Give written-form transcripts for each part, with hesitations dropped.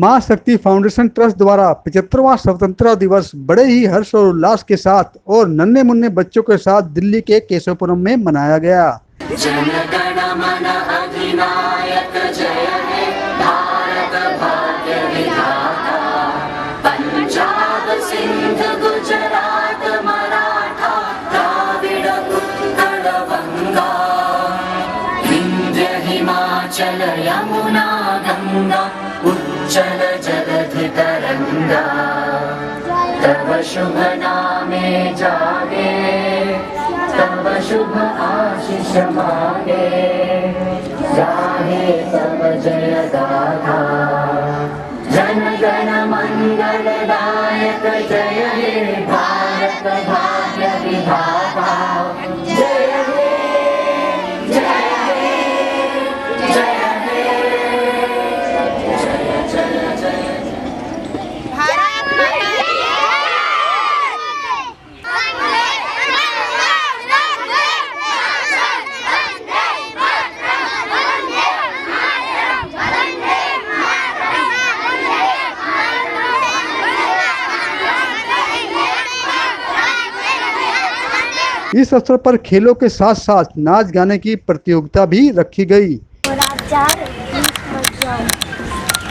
मां शक्ति foundation trust द्वारा 75वां स्वतंत्रता दिवस बड़े ही हर्ष और उल्लास के साथ और नन्हे मुन्ने बच्चों के साथ दिल्ली के केशवपुरम में मनाया गया। जन गण मन अधिनायक जय हे भारत भाग्य विधाता, पंजाब सिंध गुजरात मराठा द्राविड़ उत्कल गंगा, विंध्य हिमाचल यमुना गंगा उच्चल जलधि तरंगा, तव शुभ नामे जागे तव शुभ आशीष मांगे, गाहे तव जय गाथा, जन गण मंगलदायक जय हे भारत भाग्य विधाता, जय हे जय हे जय हे जय जय जय इस अवसर पर खेलों के साथ साथ नाच गाने की प्रतियोगिता भी रखी गई।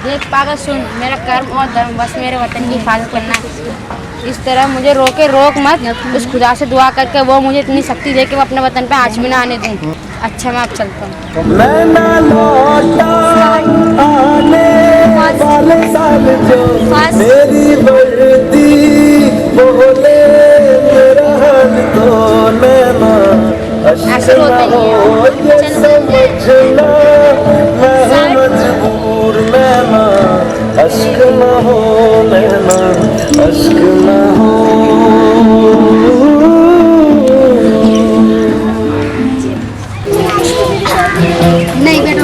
देख पागल सुन, मेरा कर्म और धर्म बस मेरे वतन की हिफाजत करना है। इस तरह मुझे रोक मत, उस खुदा से दुआ करके वो मुझे इतनी शक्ति दे कि मैं अपने वतन पे आँच भी ना आने दूं। अच्छा मैं अब चलता हूँ। मैं ना लौटा आने वाले साल जो मेरी वर्दी बोले मेरा हाल तो नैना अश्क ना हो ये समझना, मैं हूँ मजबूर नैना अश्क ना हो, नैना अश्क ना हो। नहीं बेटा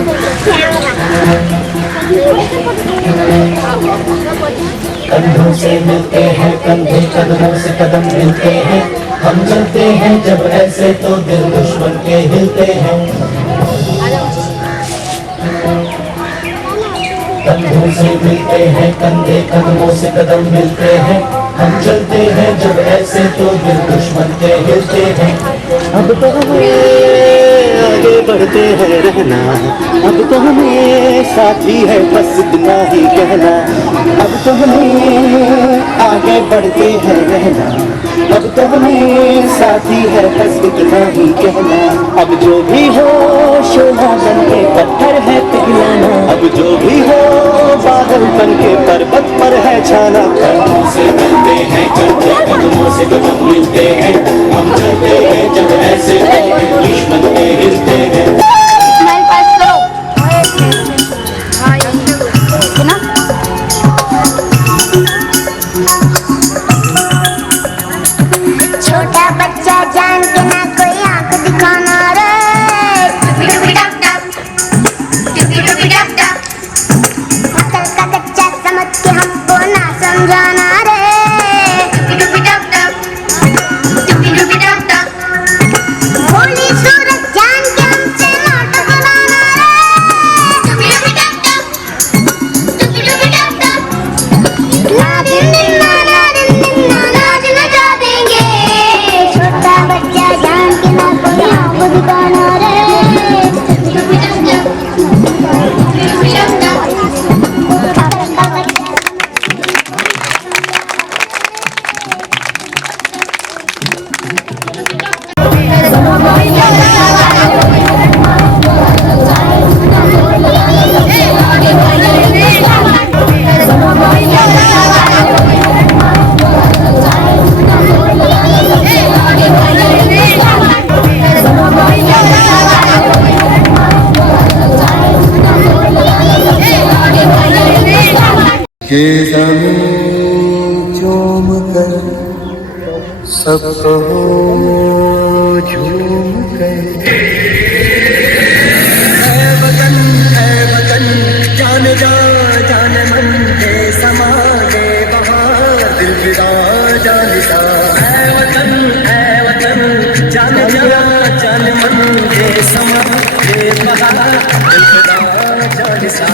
कंधों से मिलते हैं कंधे, कदमों से कदम मिलते हैं, हम चलते हैं जब ऐसे तो दिल दुश्मन के हिलते हैं। कंधों से मिलते हैं कंधे, कदमों से कदम मिलते हैं, हम चलते हैं जब ऐसे तो दिल दुश्मन के हिलते हैं। अब तो हमें आगे बढ़ते हैं रहना, अब तो हमें साथी है बस इतना ही कहना, अब तो हमें आगे बढ़ते हैं रहना, अब तो हमें साथी है बस इतना ही कहना। अब जो भी हो शोला बन के पत्थर है पिघलाना, अब जो भी हो बादल बन के पर्वत पर है छाना। कंधों से मिलते हैं कंधे, कदमों से कदम मिलते हैं, हम चलते हैं जब ऐसे तो दिल दुश्मन के हिलते हैं। छोटा बच्चा जान के ना कोई आंख दिखाना रे, अकल का कच्चा समझ के हमको ना समझाना रे, भोली सूरत जान के हमसे नाटक बनाना रे, नाच नचा देंगे, छोटा बच्चा जान के ना कोई आंख दिखाना रे। ये ज़मीं चूम कर सबको झूम कर, है वतन जान जा जान मन के समा दे वहाँ दिल फिदा जान सा। है वतन जान जा जान मन के समा दे वहाँ दिल फिदा जान सा।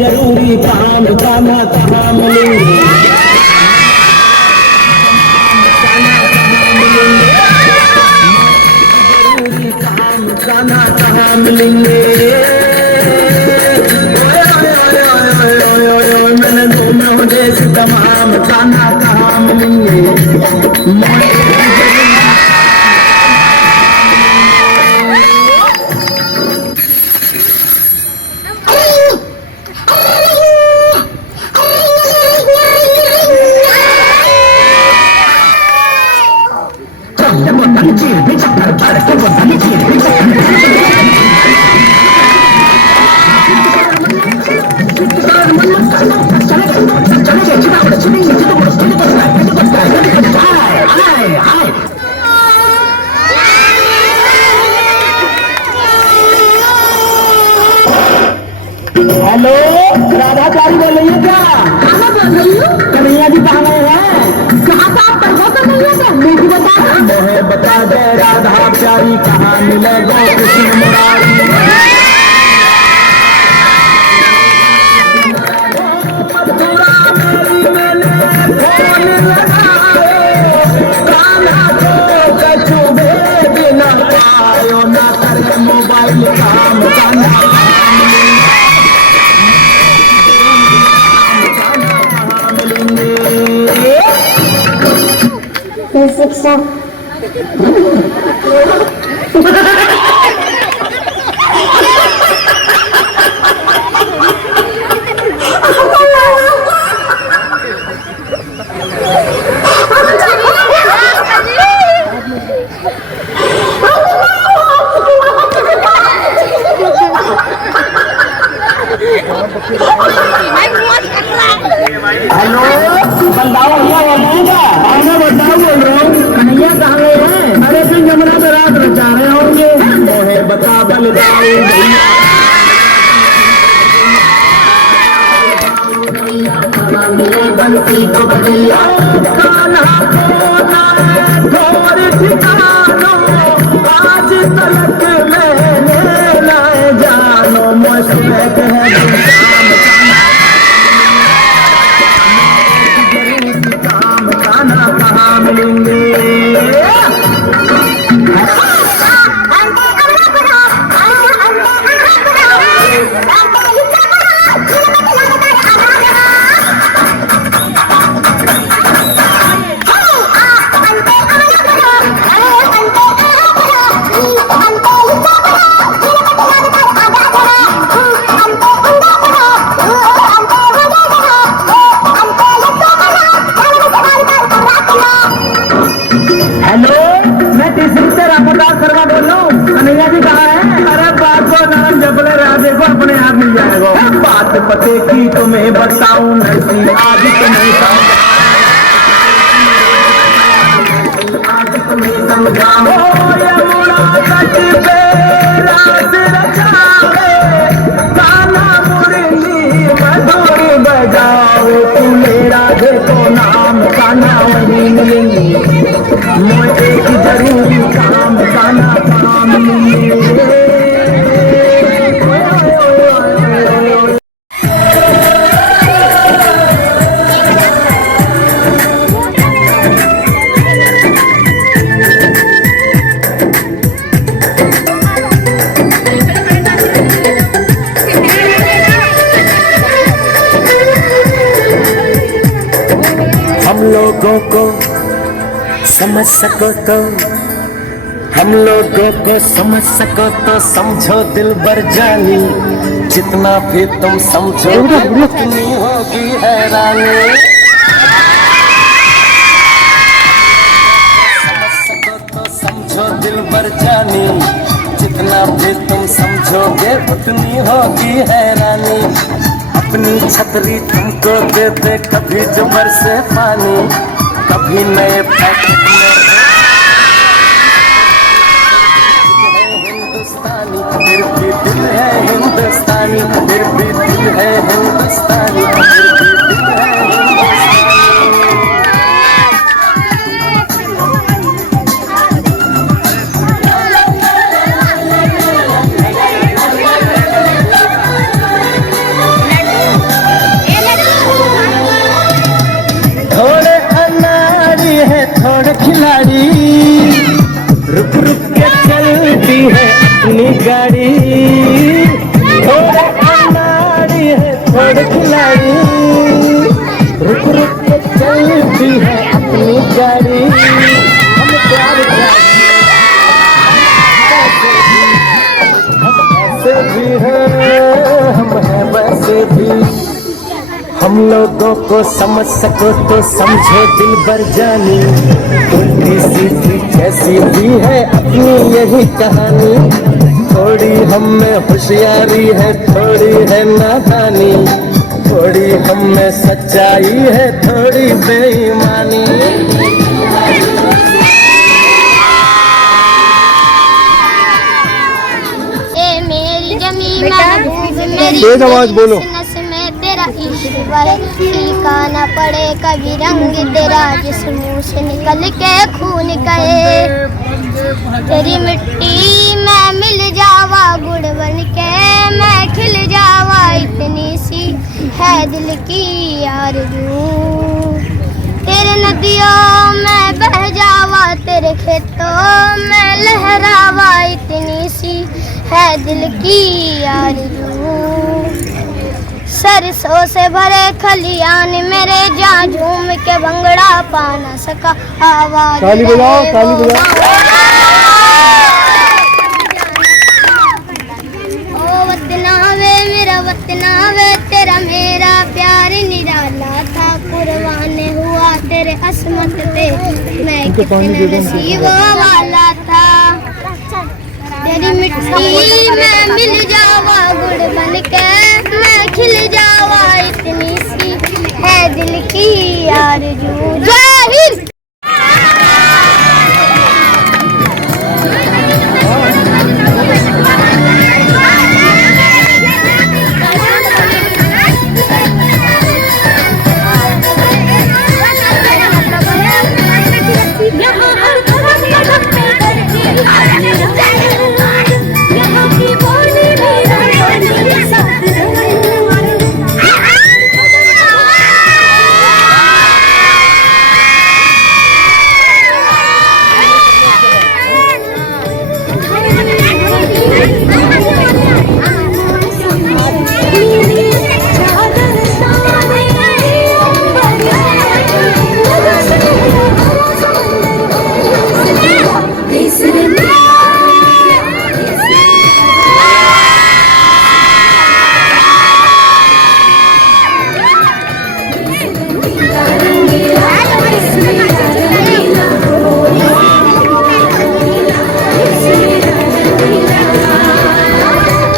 जरूरी काम काना कहाँ मिलेंगे जरूरी काम काना कहाँ मिलेंगे मैंने दोनों देश तमाम काना कहाँ मिलेंगे हेलो राधाचारी बोल रही है क्या? हाँ बोल रही हूँ। कन्हैया जी कहाँ गए हैं? कहाँ का आप पढ़ो तो नहीं है क्या? मुझे बता। मोहे बता दे राधा प्यारी कहाँ मिलेगा कृष्ण मुरारी मोबाइल काम की शिक्षा हेलो बंदाओ आना बताओ बोल रहा हूँ कन्हैया कहाँ गए हैं? अरे फिर जमुना पे रात रचा रहे होंगे। मोहे बता बलदाऊ भैया बंसी को बदलिया कान्हा कोना थोड़ी ठिकानो आज तलक मैंने ना जानो मुझसे काम काना कहाँ मिलेंगे? हेलो मैं तीसरी से रामदास शर्मा बोल रहा हूँ। कन्हैया जी कहाँ है? अरे बात को नाम जबले रहा देखो अपने आप मिल जाएगा। बात पते की तुम्हें बताऊं नहीं आज तुम्हें समझाओ यमुना तट पे रास रचावे गाना मुरली मधुर बजाओ तुम्हें राधे को नाम गाना वही मिलेंगे। मुझे एक जरूरी काम गाना काम मिलेंगे। हम लोगों को समझ सको तो हम लोगों को समझ सको तो समझो दिल भर जानी जितना भी तुम समझो उतनी होगी हैरानी। समझ सको तो समझो दिल भर जानी जितना भी तुम समझोगे उतनी होगी हैरानी। अपनी छतरी तुमको दे दे कभी जो बरसे पानी कभी नए पैकेट में हिंदुस्तानी फिर भी दिल है हिंदुस्तानी फिर भी दिल है हिंदुस्तानी फिर भी दिल है हिंदुस्तानी। थोड़े अनाड़ी है थोड़े खिलाड़ी रुक रुक के चलती है अपनी गाड़ी। थोड़े अनाड़ी है थोड़े खिलाड़ी रुक रुक के चलती है अपनी गाड़ी। हम प्यार हम ऐसे भी हैं हम हैं वैसे भी। हम लोगों को समझ सको तो समझो दिल भर जानी उल्टी सीधी जैसी भी है अपनी यही कहानी। थोड़ी हम में होशियारी है थोड़ी है नादानी थोड़ी हम में सच्चाई है थोड़ी बेईमानी। ए मेरी जमीन महबूब मेरी तेज आवाज बोलो। तेरा इश्क फीका न पड़े कभी रंग तेरा जिस मुँह से निकल के खून कहे। तेरी मिट्टी में मिल जावा गुड़ बन के मैं खिल जावा इतनी सी है दिल की आरज़ू। तेरे नदियों में बह जावा तेरे खेतों में लहरावा इतनी सी है दिल की आरज़ू। सरसों से भरे खलियान मेरे, जहाँ झूम के भंगड़ा पा न सका, आवाज ताली बजाओ, ताली बजाओ। ओ वतना वे मेरा वतना वे, तेरा मेरा प्यार निराला था, कुर्बान हुआ तेरे असमत पे, मैं कितने नसीबों वाला था। तेरी मिट्टी में मिल जावा गुड़ बन के, मैं खिल जावा, इतनी सी है दिल की आरज़ू। जय हिंद।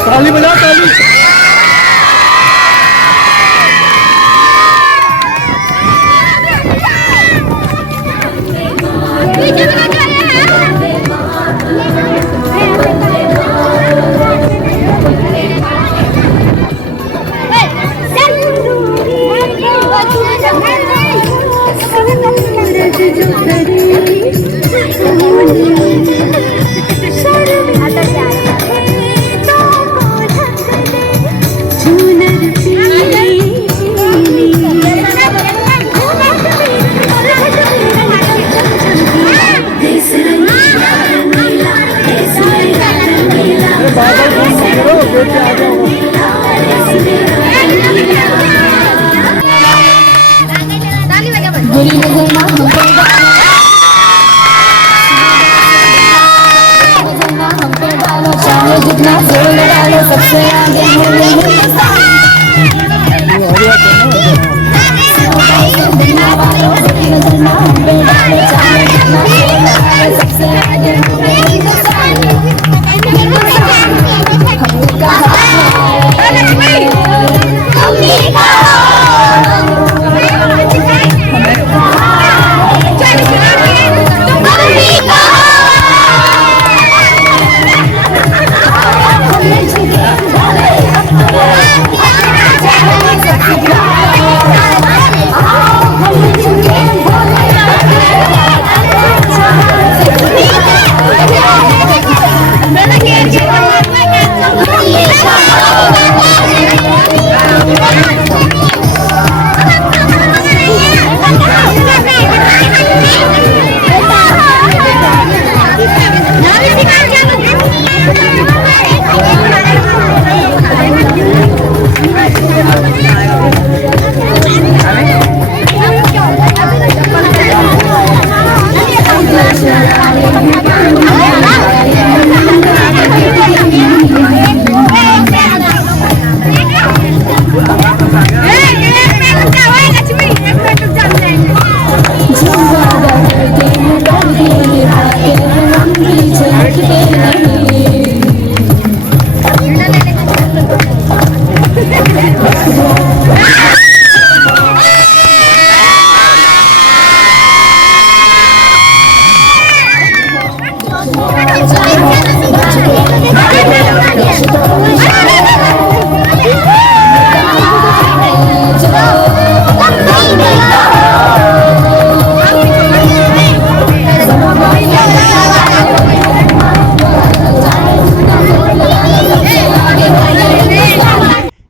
ताली बजाओ, ताली। जितना जोर डालो सबसे आगे सबसे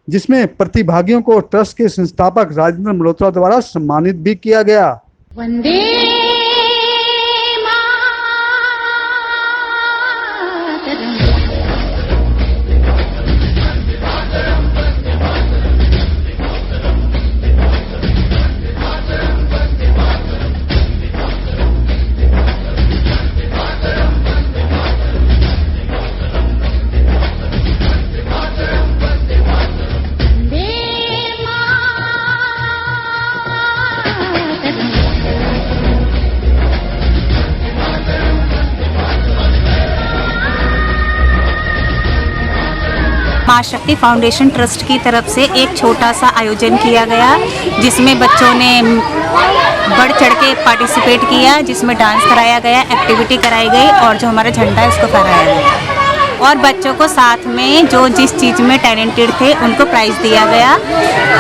जिसमें प्रतिभागियों को ट्रस्ट के संस्थापक राजेंद्र मल्होत्रा द्वारा सम्मानित भी किया गया। वंदे माँ शक्ति फाउंडेशन ट्रस्ट की तरफ से एक छोटा सा आयोजन किया गया, जिसमें बच्चों ने बढ़ चढ़ के पार्टिसिपेट किया, जिसमें डांस कराया गया, एक्टिविटी कराई गई और जो हमारा झंडा है उसको फहराया गया। और बच्चों को साथ में जो जिस चीज़ में टैलेंटेड थे उनको प्राइज़ दिया गया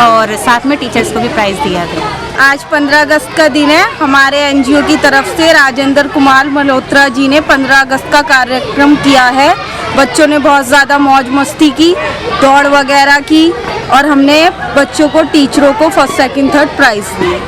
और साथ में टीचर्स को भी प्राइज़ दिया गया। आज 15 अगस्त का दिन है। हमारे एनजीओ की तरफ से राजेंद्र कुमार मल्होत्रा जी ने 15 अगस्त का कार्यक्रम किया है। बच्चों ने बहुत ज़्यादा मौज मस्ती की, दौड़ वगैरह की और हमने बच्चों को, टीचरों को फर्स्ट सेकंड थर्ड प्राइज़ दिए।